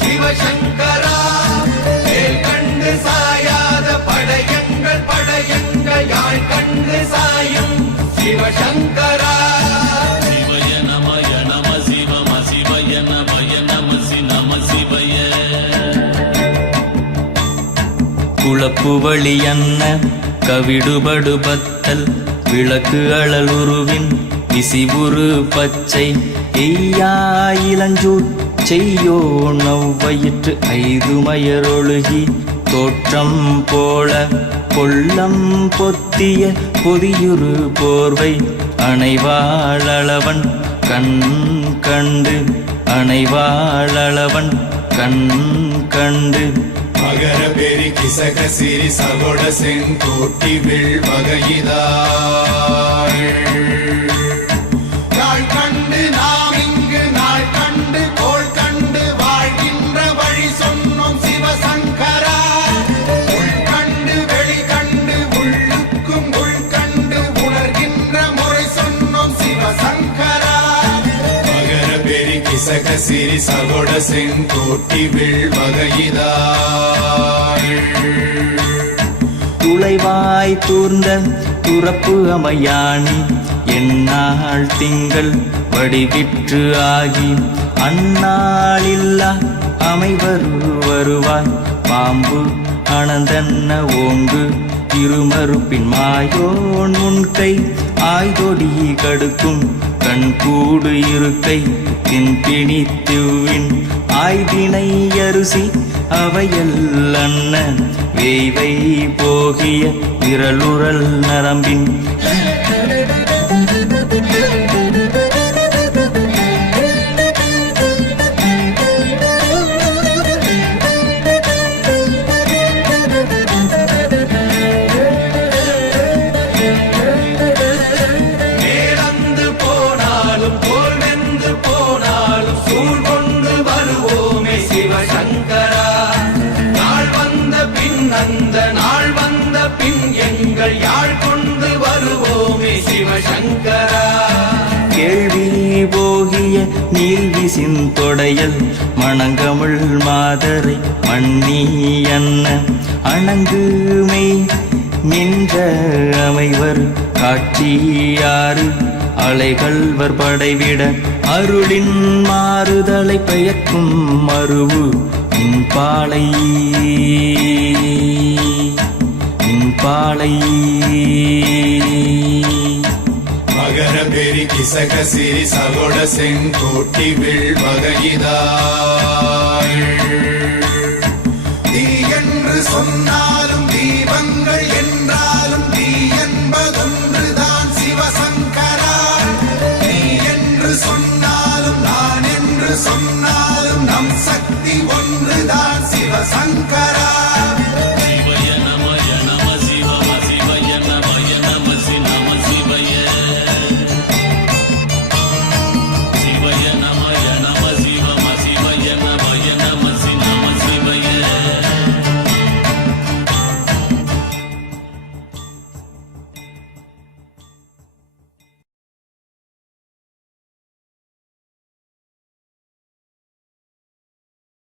சிவசங்கரா வேல் கண்டு சாயாத படையங்கள் படையங்கள் யாழ் கண்டு சாயும் சிவசங்கரா சிவய நமய நம சிவம சிவய நமய நம சி நம சிவய குளப்புவழி அன்ன கவிடுபடு பத்தல் விளக்கு அழலுருவின் விசிவுரு பச்சை எய்யாயிலஞ்சூர் செய்யோ நவ்வயிற்று ஐதுமயரொழுகி தோற்றம் போல கொல்லம் பொத்திய பொதியுரு போர்வை அணைவாழவன் கண் கண்டு அணைவாழவன் கண் கண்டு மகர பெரி கிசக சிறி சகோட செங்கோட்டி வில் வகையிதாள் நாள் கண்டு நாம் இங்கு நாள் கண்டு கோள் கண்டு வாழ்கின்ற வழி சொன்னோம் சிவசங்கரா உள் கண்டு வெளி கண்டு உள்ளுக்கும் உள் கண்டு உணர்கின்ற முறை சொன்னோம் சிவசங்கரா மகர பெரி கிசக சிறி சகோட செங்கோட்டி வில் வகையிதாள் துளைவாய் தூர்ந்த துறப்பு அமையாணி எந்நாள் திங்கள் வடிவிற்று ஆகி அந்நாளில்லா அமைவரு வருவாய் பாம்பு அனந்தன்ன ஓங்கு இருமறுப்பின் மாயோன் முன்கை ஆய்தொடி கடுக்கும் கண்கூடு இருக்கை பிணித்துவின் ஆய்தினை அரிசி அவையல் அன்ன வேய்வை போகிய விரலுரல் நரம்பின் அந்த நாள் வந்த பின் எங்கள் யாழ் கொண்டு வருவோமே சிவசங்கரா கேள்வி போகிய நீல்விசின் தொடையல் மணங்கமிழ் மாதரை மண்ணி அன்ன அணங்குமை நின்ற அமைவர் காட்சியாறு அலைகள்வர் படைவிட அருளின் மாறுதலை பெயர்க்கும் மருவு பாலை மகர பெரி கிசக சிறி சகோட செங்கோட்டி வில் வகையிதாள் தீ என்று சொன்னாலும் தீபங்கள் என்றாலும் தீ என்பதொன்றுதான் சிவசங்கரா நீ என்று சொன்னாலும் நான் என்று சொன்னாலும் நம் சக்தி ஒன்றுதான் சிவசங்கரா